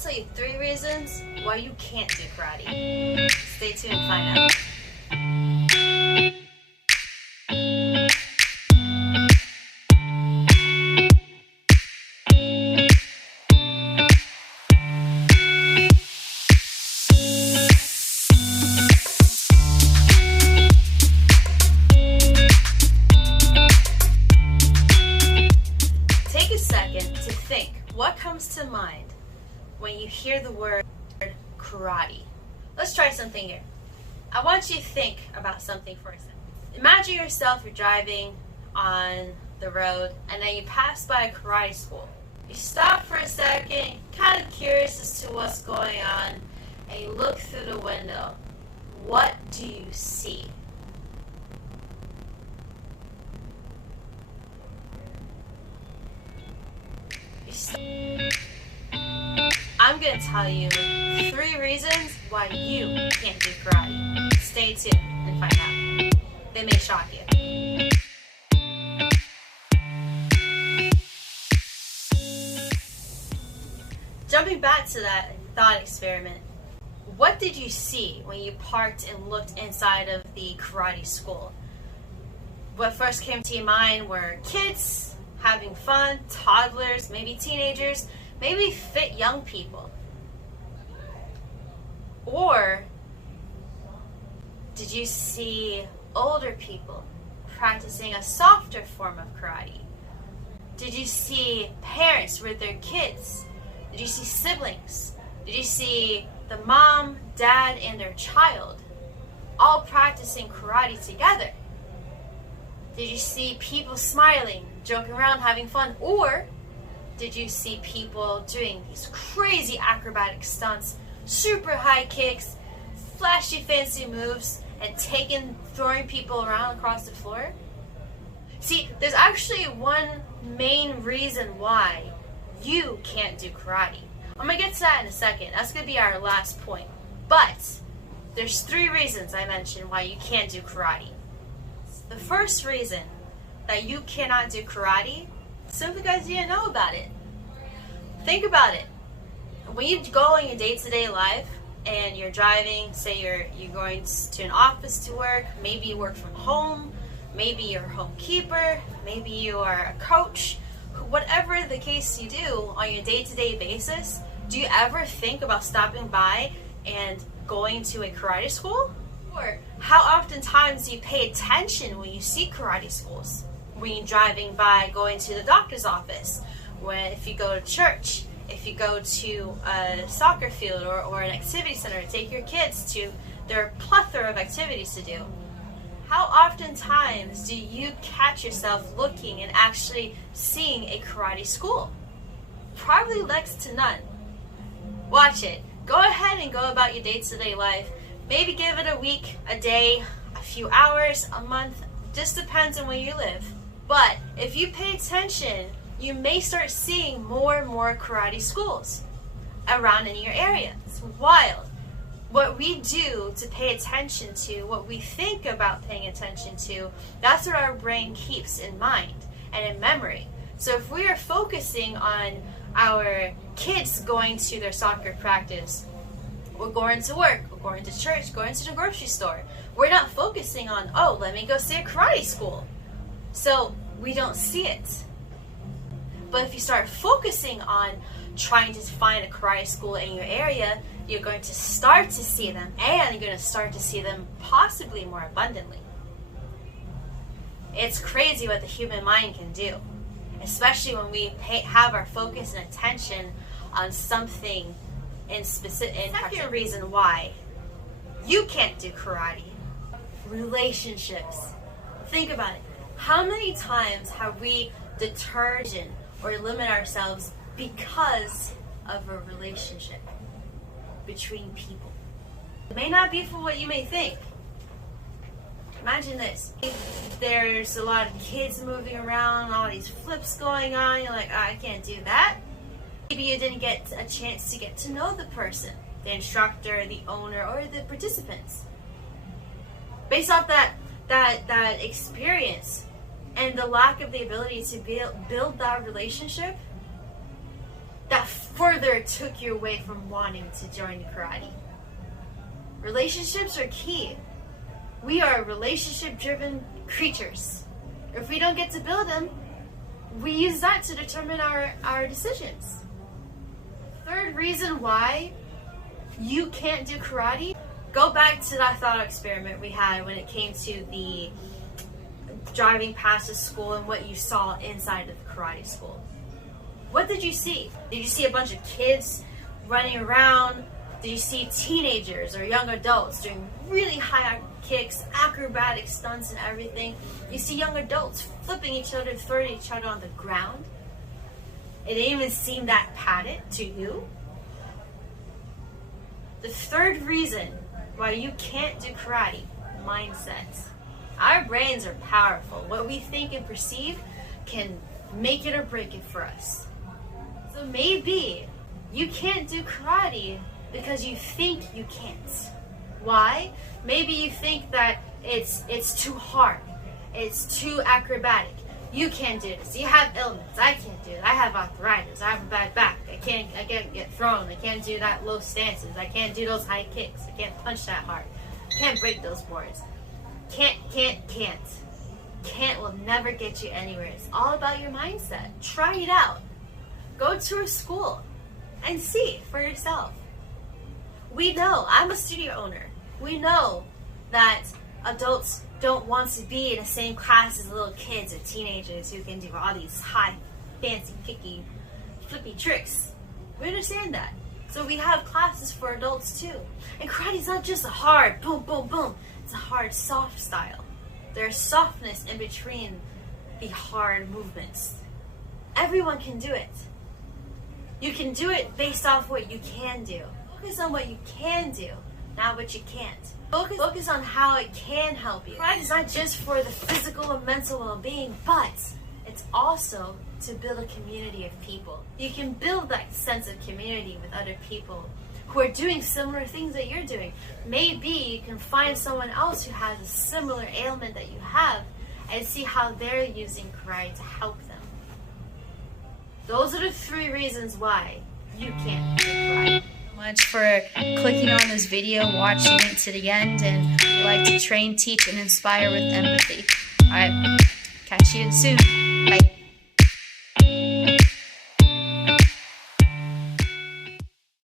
I'll tell you 3 reasons why you can't do karate. Stay tuned and find out. Take a second to think, what comes to mind when you hear the word karate? Let's try something here. I want you to think about something for a second. Imagine yourself, you're driving on the road and then you pass by a karate school. You stop for a second, kind of curious as to what's going on, and you look through the window. What do you see? I'm going to tell you 3 reasons why you can't do karate. Stay tuned and find out. They may shock you. Jumping back to that thought experiment, what did you see when you parked and looked inside of the karate school? What first came to your mind were kids having fun, toddlers, maybe teenagers, maybe fit young people. Or did you see older people practicing a softer form of karate? Did you see parents with their kids? Did you see siblings? Did you see the mom, dad, and their child all practicing karate together? Did you see people smiling, joking around, having fun? Or did you see people doing these crazy acrobatic stunts, super high kicks, flashy fancy moves, and throwing people around across the floor? See, there's actually one main reason why you can't do karate. I'm going to get to that in a second. That's going to be our last point. But there's 3 reasons I mentioned why you can't do karate. The first reason that you cannot do karate, simply because you didn't know about it. Think about it. When you go in your day-to-day life and you're driving, say you're going to an office to work, maybe you work from home, maybe you're a homekeeper, maybe you are a coach, whatever the case you do on your day-to-day basis, do you ever think about stopping by and going to a karate school? Or how oftentimes do you pay attention when you see karate schools? When you're driving by, going to the doctor's office, if you go to church, if you go to a soccer field or an activity center to take your kids to, there are a plethora of activities to do. How oftentimes do you catch yourself looking and actually seeing a karate school? Probably next to none. Watch it. Go ahead and go about your day-to-day life. Maybe give it a week, a day, a few hours, a month. Just depends on where you live. But if you pay attention, you may start seeing more and more karate schools around in your area. It's wild. What we do to pay attention to, what we think about paying attention to, that's what our brain keeps in mind and in memory. So if we are focusing on our kids going to their soccer practice, we're going to work, we're going to church, going to the grocery store, we're not focusing on, oh, let me go see a karate school. So we don't see it. But if you start focusing on trying to find a karate school in your area, you're going to start to see them, and you're going to start to see them possibly more abundantly. It's crazy what the human mind can do, especially when we have our focus and attention on something in specific. Second reason why you can't do karate: relationships. Think about it. How many times have we deterred or limit ourselves because of a relationship between people? It may not be for what you may think. Imagine this. There's a lot of kids moving around, all these flips going on. You're like, oh, I can't do that. Maybe you didn't get a chance to get to know the person, the instructor, the owner, or the participants. Based off that experience and the lack of the ability to build that relationship, that further it took you away from wanting to join karate. Relationships are key. We are relationship-driven creatures. If we don't get to build them, we use that to determine our decisions. Third reason why you can't do karate, go back to that thought experiment we had when it came to the driving past the school and what you saw inside of the karate school. What did you see? Did you see a bunch of kids running around? Did you see teenagers or young adults doing really high kicks, acrobatic stunts and everything? You see young adults flipping each other, throwing each other on the ground? It didn't even seem that padded to you? The third reason why you can't do karate, mindset. Our brains are powerful. What we think and perceive can make it or break it for us. So maybe you can't do karate because you think you can't. Why? Maybe you think that it's too hard. It's too acrobatic. You can't do this. You have ailments. I can't do it. I have arthritis. I have a bad back. I can't get thrown. I can't do that low stances. I can't do those high kicks. I can't punch that hard. Can't break those boards. Can't. Can't will never get you anywhere. It's all about your mindset. Try it out. Go to a school and see for yourself. We know, I'm a studio owner. We know that adults don't want to be in the same class as little kids or teenagers who can do all these high, fancy, kicky, flippy tricks. We understand that. So we have classes for adults too. And karate's not just a hard boom, boom, boom. It's a hard, soft style. There's softness in between the hard movements. Everyone can do it. You can do it based off what you can do. Focus on what you can do, not what you can't. Focus on how it can help you. Karate is not just for the physical and mental well-being, but it's also to build a community of people. You can build that sense of community with other people who are doing similar things that you're doing. Maybe you can find someone else who has a similar ailment that you have and see how they're using karate to help them. Those are the 3 reasons why you can't do karate. Much for clicking on this video, watching it to the end, and we like to train, teach, and inspire with empathy. Alright, catch you soon. Bye.